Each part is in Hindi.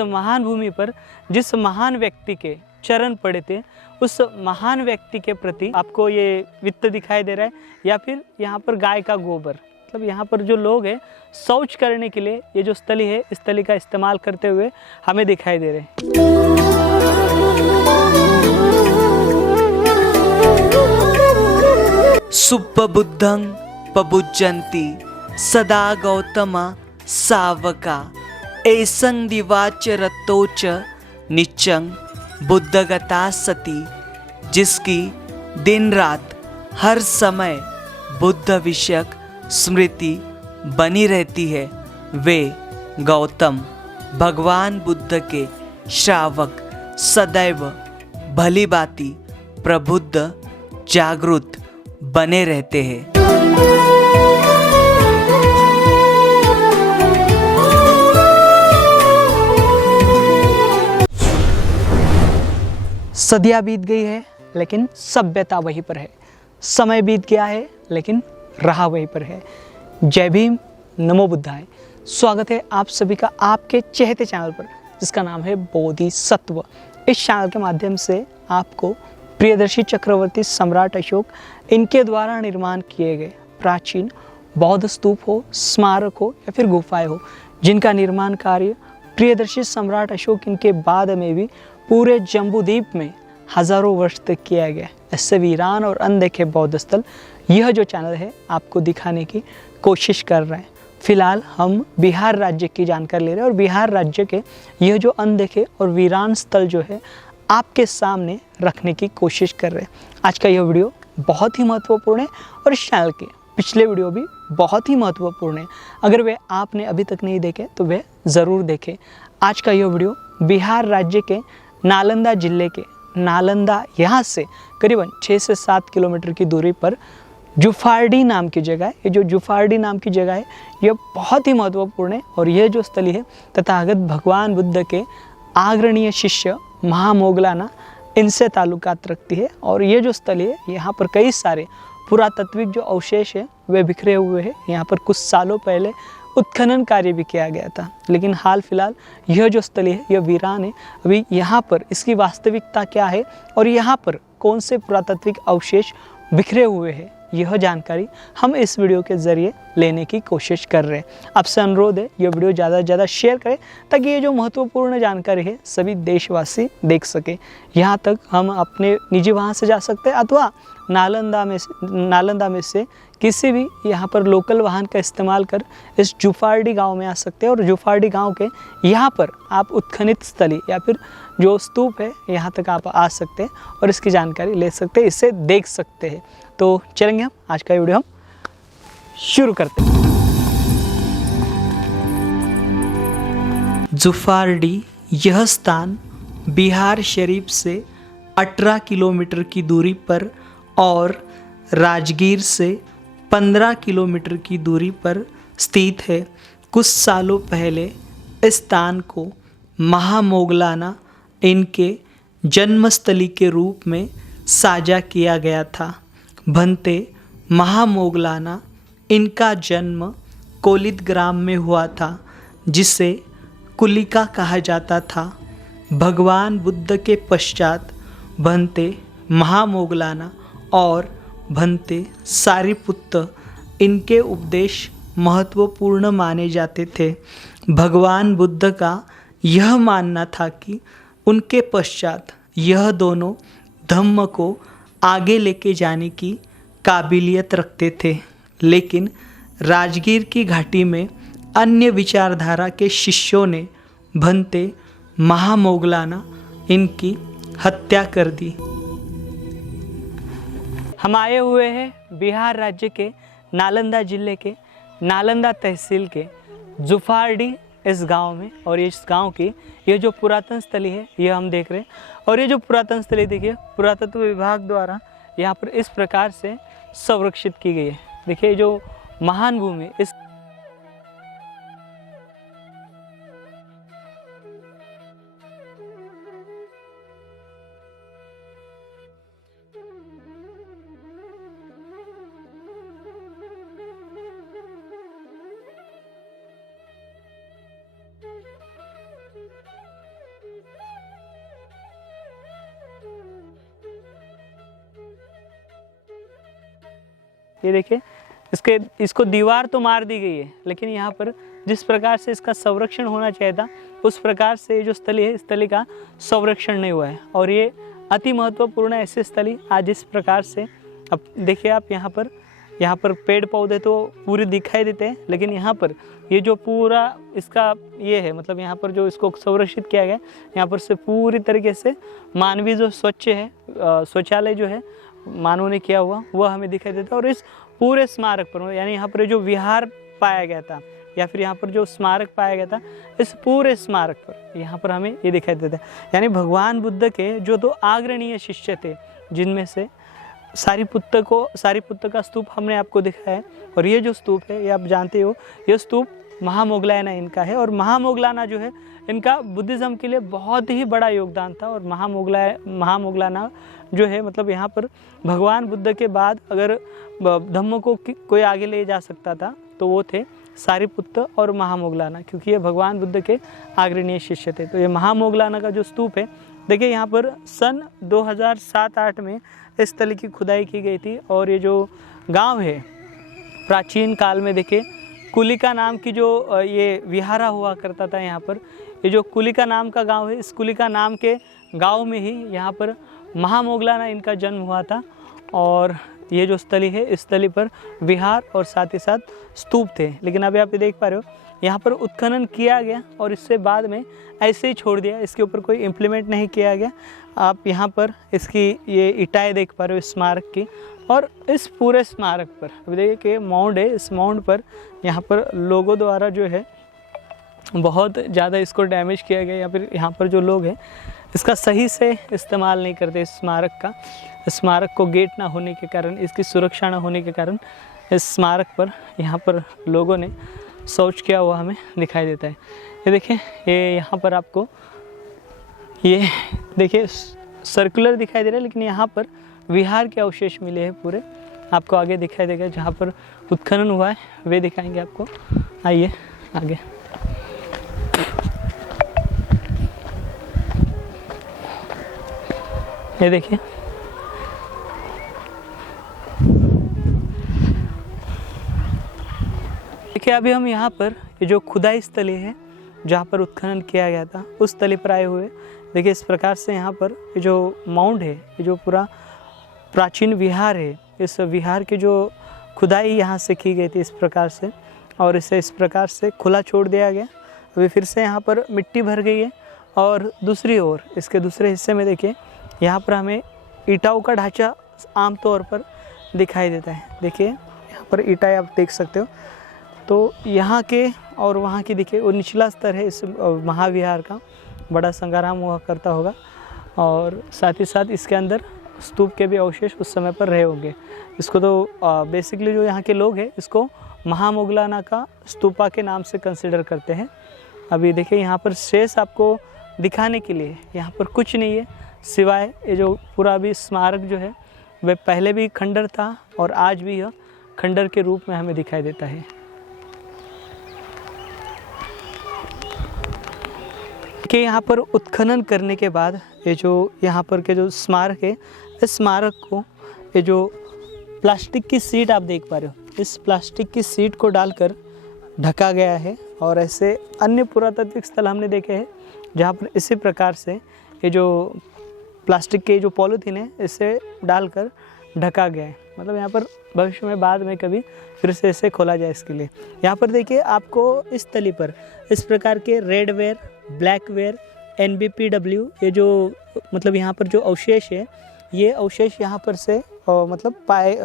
महान भूमि पर जिस महान व्यक्ति के चरण पड़े थे, उस महान व्यक्ति के प्रति आपको ये वित्त दिखाई दे रहा है, या फिर यहाँ पर गाय का गोबर, मतलब यहाँ पर जो लोग हैं शौच करने के लिए ये जो स्थली है, इस स्थली का इस्तेमाल करते हुए हमें दिखाई दे रहे हैं। सुब्बबुद्धं पबुज्जन्ति सदा गौतमा सावका एसं दिवाचरतोच निच्चं बुद्धगता सती। जिसकी दिन रात हर समय बुद्ध विषयक स्मृति बनी रहती है, वे गौतम भगवान बुद्ध के श्रावक सदैव भली भांति प्रबुद्ध जागृत बने रहते हैं। सदियाँ बीत गई है लेकिन सभ्यता वहीं पर है, समय बीत गया है लेकिन रहा वहीं पर है। जय भीम, नमो बुद्धाय। स्वागत है आप सभी का आपके चहेते चैनल पर, जिसका नाम है बोधिसत्व। इस चैनल के माध्यम से आपको प्रियदर्शी चक्रवर्ती सम्राट अशोक, इनके द्वारा निर्माण किए गए प्राचीन बौद्ध स्तूप हो, स्मारक हो या फिर गुफाएं हो, जिनका निर्माण कार्य प्रियदर्शी सम्राट अशोक इनके बाद में भी पूरे जम्बूद्वीप में हजारों वर्ष तक किया गया। ऐसे वीरान और अनदेखे बौद्ध स्थल यह जो चैनल है आपको दिखाने की कोशिश कर रहे हैं। फिलहाल हम बिहार राज्य की जानकारी ले रहे हैं और बिहार राज्य के यह जो अनदेखे और वीरान स्थल जो है आपके सामने रखने की कोशिश कर रहे हैं। आज का यह वीडियो बहुत ही महत्वपूर्ण है और इस चैनल के पिछले वीडियो भी बहुत ही महत्वपूर्ण है। अगर वे आपने अभी तक नहीं देखे तो वे ज़रूर देखें। आज का यह वीडियो बिहार राज्य के नालंदा जिले के नालंदा यहाँ से करीबन 6 से 7 किलोमीटर की दूरी पर जुफारडी नाम की जगह है। ये जो जुफारडी नाम की जगह है यह बहुत ही महत्वपूर्ण है और यह जो स्थली है तथागत भगवान बुद्ध के आग्रणीय शिष्य महामोगलाना, इनसे ताल्लुकात रखती है। और ये जो स्थली है यहाँ पर कई सारे पुरातात्विक जो अवशेष है वे बिखरे हुए हैं। यहाँ पर कुछ सालों पहले उत्खनन कार्य भी किया गया था, लेकिन हाल फिलहाल यह जो स्थली है यह वीरान है। अभी यहाँ पर इसकी वास्तविकता क्या है और यहाँ पर कौन से पुरातात्विक अवशेष बिखरे हुए हैं, यह जानकारी हम इस वीडियो के ज़रिए लेने की कोशिश कर रहे हैं। आपसे अनुरोध है यह वीडियो ज़्यादा से ज़्यादा शेयर करें ताकि ये जो महत्वपूर्ण जानकारी है सभी देशवासी देख सकें। यहाँ तक हम अपने निजी वाहन से जा सकते हैं अथवा नालंदा में से किसी भी यहाँ पर लोकल वाहन का इस्तेमाल कर इस जुफारडी गांव में आ सकते हैं। और जुफारडी गांव के यहाँ पर आप उत्खनित स्थली या फिर जो स्तूप है यहाँ तक आप आ सकते हैं और इसकी जानकारी ले सकते हैं, इससे देख सकते हैं। तो चलेंगे हम आज का वीडियो हम शुरू करते हैं। जुफारडी यह स्थान बिहार शरीफ से 18 किलोमीटर की दूरी पर और राजगीर से 15 किलोमीटर की दूरी पर स्थित है। कुछ सालों पहले इस स्थान को महामोगलाना इनके जन्मस्थली के रूप में साझा किया गया था। भंते महामोगलाना इनका जन्म कोलित ग्राम में हुआ था, जिसे कुलिका कहा जाता था। भगवान बुद्ध के पश्चात भंते महामोगलाना और भंते सारिपुत्त इनके उपदेश महत्वपूर्ण माने जाते थे। भगवान बुद्ध का यह मानना था कि उनके पश्चात यह दोनों धम्म को आगे लेके जाने की काबिलियत रखते थे, लेकिन राजगीर की घाटी में अन्य विचारधारा के शिष्यों ने भंते महामोगलाना इनकी हत्या कर दी। हम आए हुए हैं बिहार राज्य के नालंदा जिले के नालंदा तहसील के जुफारडी इस गांव में, और इस गांव की ये जो पुरातन स्थली है ये हम देख रहे हैं। और ये जो पुरातन स्थली देखिए पुरातत्व विभाग द्वारा यहाँ पर इस प्रकार से संरक्षित की गई है। देखिए जो महान भूमि इस ये देखिए इसको दीवार तो मार दी गई है, लेकिन यहाँ पर जिस प्रकार से इसका संरक्षण होना चाहिए था उस प्रकार से जो स्थली है, स्थली का संरक्षण नहीं हुआ है। और ये अति महत्वपूर्ण ऐसी स्थली आज इस प्रकार से, अब देखिए आप यहाँ पर पेड़ पौधे तो पूरे दिखाई देते हैं, लेकिन यहाँ पर ये जो पूरा इसका ये है, मतलब यहाँ पर जो इसको संरक्षित किया गया, यहाँ पर से पूरी तरीके से मानवीय जो स्वच्छ है, शौचालय जो है मानव ने किया हुआ, वह हमें दिखाई देता है। और इस पूरे स्मारक पर, यानी यहाँ पर जो विहार पाया गया था या फिर यहाँ पर जो स्मारक पाया गया था, इस पूरे स्मारक पर यहाँ पर हमें ये दिखाई देता है। यानी भगवान बुद्ध के जो दो अग्रणीय शिष्य थे, जिनमें से सारिपुत्र का स्तूप हमने आपको दिखाया है, और ये जो स्तूप है ये आप जानते हो, ये स्तूप महामोगलाना इनका है। और महामोगलाना जो है इनका बुद्धिज़्म के लिए बहुत ही बड़ा योगदान था। और महामोगलाना जो है, मतलब यहाँ पर भगवान बुद्ध के बाद अगर धम्म को कोई आगे ले जा सकता था तो वो थे सारिपुत्र और महामोगलाना, क्योंकि ये भगवान बुद्ध के अग्रणीय शिष्य थे। तो ये महामोगलाना का जो स्तूप है, देखिए यहाँ पर सन 2007-8 में इस स्थल की खुदाई की गई थी। और ये जो गांव है, प्राचीन काल में देखिए कुलिका नाम की जो ये विहारा हुआ करता था यहाँ पर, ये जो कुलिका नाम का गांव है, इस कुलिका नाम के गांव में ही यहाँ पर महामोगलाना इनका जन्म हुआ था। और ये जो स्थली है, इस स्थली पर विहार और साथ ही साथ स्तूप थे। लेकिन अभी आप ये देख पा रहे हो, यहाँ पर उत्खनन किया गया और इससे बाद में ऐसे ही छोड़ दिया, इसके ऊपर कोई इम्प्लीमेंट नहीं किया गया। आप यहाँ पर इसकी ये ईंटें देख पा रहे हो स्मारक की। और इस पूरे स्मारक पर अभी देखिए कि माउंट है, इस माउंट पर यहाँ पर लोगों द्वारा जो है बहुत ज़्यादा इसको डैमेज किया गया, या फिर यहाँ पर जो लोग हैं इसका सही से इस्तेमाल नहीं करते। इस स्मारक को गेट ना होने के कारण, इसकी सुरक्षा ना होने के कारण इस स्मारक पर यहाँ पर लोगों ने शौच किया हुआ हमें दिखाई देता है। ये देखिए, ये यहाँ पर आपको ये देखिए सर्कुलर दिखाई दे रहा है, लेकिन यहाँ पर विहार के अवशेष मिले हैं पूरे, आपको आगे दिखाई देगा। जहाँ पर उत्खनन हुआ है वे दिखाएंगे आपको। आइए आगे। ये देखिए, अभी हम यहाँ पर ये जो खुदाई स्थली है जहाँ पर उत्खनन किया गया था, उस स्थली पर आए हुए। देखिए इस प्रकार से यहाँ पर ये जो माउंट है, ये जो पूरा प्राचीन विहार है, इस विहार की जो खुदाई यहाँ से की गई थी इस प्रकार से, और इसे इस प्रकार से खुला छोड़ दिया गया। अभी फिर से यहाँ पर मिट्टी भर गई है। और दूसरी ओर इसके दूसरे हिस्से में देखिए, यहाँ पर हमें ईंटों का ढांचा आमतौर पर दिखाई देता है। देखिए यहाँ पर ईंटें आप देख सकते हो। तो यहाँ के और वहाँ की देखिए, वो निचला स्तर है इस महाविहार का, बड़ा संग्राम हुआ करता होगा। और साथ ही साथ इसके अंदर स्तूप के भी अवशेष उस समय पर रहे होंगे। इसको तो बेसिकली जो यहाँ के लोग हैं इसको महामोगलाना का स्तूपा के नाम से कंसिडर करते हैं। अभी देखिए यहाँ पर शेष आपको दिखाने के लिए यहाँ पर कुछ नहीं है, सिवाय ये जो पूरा भी स्मारक जो है वह पहले भी खंडर था और आज भी यह खंडर के रूप में हमें दिखाई देता है। कि यहाँ पर उत्खनन करने के बाद ये जो यहाँ पर के जो स्मारक है, इस स्मारक को ये जो प्लास्टिक की सीट आप देख पा रहे हो, इस प्लास्टिक की सीट को डालकर ढका गया है। और ऐसे अन्य पुरातात्विक स्थल हमने देखे हैं जहाँ पर इसी प्रकार से ये जो प्लास्टिक के जो पॉलीथीन है इसे डालकर ढका गया है। मतलब यहाँ पर भविष्य में बाद में कभी फिर से इसे खोला जाए इसके लिए। यहाँ पर देखिए आपको इस तली पर इस प्रकार के red ware, black ware, NBPW, ये जो मतलब यहाँ पर जो अवशेष है, ये अवशेष यहाँ पर से मतलब पाए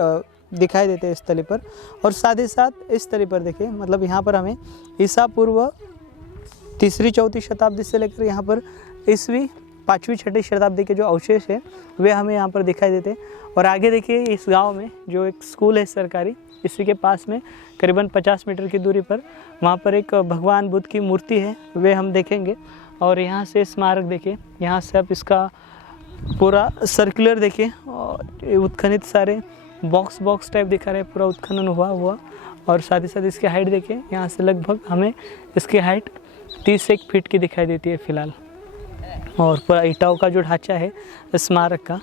दिखाई देते हैं इस तली पर। और साथ ही साथ इस तली पर देखिए, मतलब यहाँ पर हमें ईसा पूर्व 3री-4री शताब्दी से लेकर यहाँ पर ईस्वी 5वीं-6वीं शताब्दी के जो अवशेष है वे हमें यहाँ पर दिखाई देते हैं। और आगे देखिए इस गांव में जो एक स्कूल है सरकारी, इसी के पास में करीबन 50 मीटर की दूरी पर वहाँ पर एक भगवान बुद्ध की मूर्ति है, वे हम देखेंगे। और यहाँ से स्मारक देखिए, यहाँ से आप इसका पूरा सर्कुलर देखिए, और उत्खनित सारे बॉक्स टाइप दिखा रहे हैं, पूरा उत्खनन हुआ। और साथ ही साथ इसकी हाइट देखिए, यहाँ से लगभग हमें इसकी हाइट 31 फीट की दिखाई देती है फिलहाल। और पूरा ईंटों का जो ढांचा है स्मारक का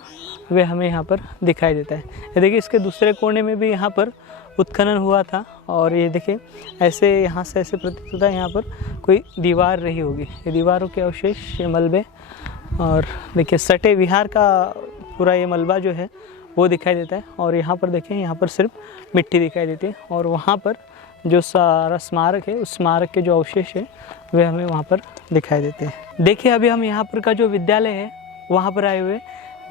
वे हमें यहाँ पर दिखाई देता है। ये देखिए इसके दूसरे कोने में भी यहाँ पर उत्खनन हुआ था और ये देखिए ऐसे यहाँ से ऐसे प्रतीत होता है यहाँ पर कोई दीवार रही होगी। ये दीवारों के अवशेष, ये मलबे, और देखिए सटे विहार का पूरा ये मलबा जो है वो दिखाई देता है। और यहाँ पर देखिए यहाँ पर सिर्फ मिट्टी दिखाई देती है और वहाँ पर जो सारा स्मारक है उस स्मारक के जो अवशेष है वे हमें वहाँ पर दिखाई देते हैं। देखिए अभी हम यहाँ पर का जो विद्यालय है वहाँ पर आए हुए,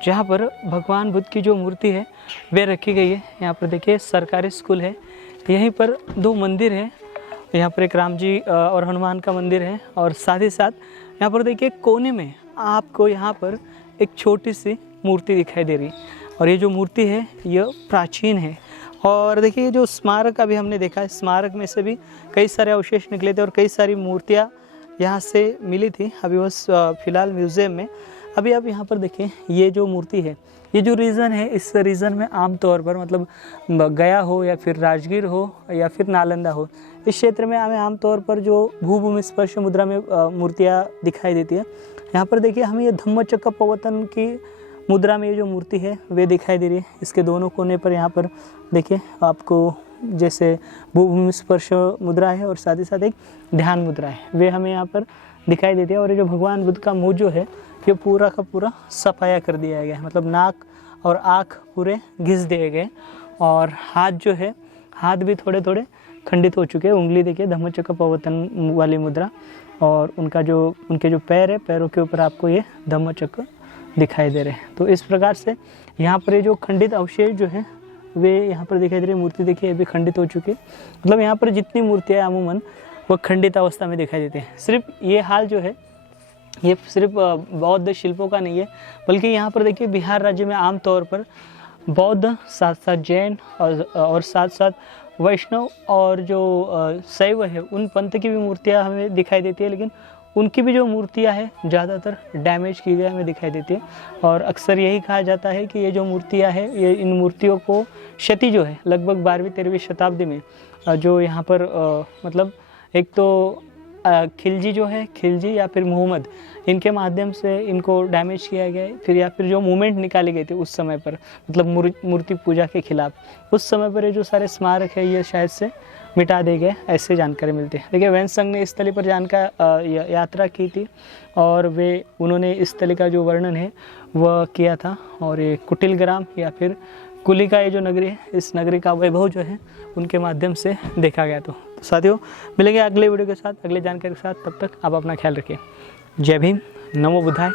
जहाँ पर भगवान बुद्ध की जो मूर्ति है वे रखी गई है। यहाँ पर देखिए सरकारी स्कूल है, यहीं पर दो मंदिर है, यहाँ पर एक राम जी और हनुमान का मंदिर है और साथ ही साथ यहाँ पर देखिए कोने में आपको यहाँ पर एक छोटी सी मूर्ति दिखाई दे रही और ये जो मूर्ति है यह प्राचीन है। और देखिए ये जो स्मारक अभी हमने देखा है, स्मारक में से भी कई सारे अवशेष निकले थे और कई सारी मूर्तियाँ यहाँ से मिली थी अभी बस फिलहाल म्यूज़ियम में। अभी आप यहाँ पर देखें ये जो मूर्ति है, ये जो रीजन है, इस रीजन में आम तौर पर मतलब गया हो या फिर राजगीर हो या फिर नालंदा हो, इस क्षेत्र में हमें आम तौर पर जो भूभूमि स्पर्श मुद्रा में मूर्तियाँ दिखाई देती है। यहाँ पर देखिए हमें ये धम्मचक्र प्रवर्तन की मुद्रा में ये जो मूर्ति है वे दिखाई दे रही है। इसके दोनों कोने पर यहाँ पर देखिए आपको जैसे भूभूमि स्पर्श मुद्रा है और साथ ही साथ एक ध्यान मुद्रा है, वे हमें यहाँ पर दिखाई देती है। और ये जो भगवान बुद्ध का मुँह जो है ये पूरा का पूरा सफाया कर दिया गया है, मतलब नाक और आँख पूरे घिस दिए गए और हाथ जो है, हाथ भी थोड़े थोड़े खंडित हो चुके हैं। उंगली देखिए धम्मचक्र प्रवर्तन वाली मुद्रा और उनके जो पैर है, पैरों के ऊपर आपको ये धम्मचक्र दिखाई दे रहे हैं। तो इस प्रकार से यहाँ पर ये जो खंडित अवशेष जो है वे यहाँ पर दिखाई दे रही है। मूर्ति देखिए ये भी खंडित हो चुकी है, मतलब यहाँ पर जितनी मूर्तियाँ हैं अमूमन वो खंडित अवस्था में दिखाई देती हैं। सिर्फ ये हाल जो है ये सिर्फ बौद्ध शिल्पों का नहीं है, बल्कि यहाँ पर देखिए बिहार राज्य में आम तौर पर बौद्ध साथ साथ जैन और साथ साथ वैष्णव और जो शैव है उन पंथ की भी मूर्तियाँ हमें दिखाई देती है, लेकिन उनकी भी जो मूर्तियाँ हैं ज़्यादातर डैमेज की गई हमें दिखाई देती है। और अक्सर यही कहा जाता है कि ये जो मूर्तियाँ हैं ये इन मूर्तियों को क्षति जो है लगभग 12वीं-13वीं शताब्दी में जो यहाँ पर मतलब एक तो खिलजी जो है, खिलजी या फिर मोहम्मद, इनके माध्यम से इनको डैमेज किया गया है। फिर या फिर जो मूवमेंट निकाली गई थी उस समय पर, मतलब मूर्ति पूजा के खिलाफ, उस समय पर ये जो सारे स्मारक है ये शायद से मिटा दिए गए, ऐसे जानकारी मिलती है। देखिए वैन संघ ने इस स्थली पर यात्रा की थी और उन्होंने इस स्थली का जो वर्णन है वह किया था। और ये कुटिल ग्राम या फिर कुली का ये जो नगरी है, इस नगरी का वैभव जो है उनके माध्यम से देखा गया। तो साथियों मिलेंगे अगले वीडियो के साथ, अगले जानकारी के साथ, तब तक आप अपना ख्याल रखिए। जय भीम, नमो बुद्धाय।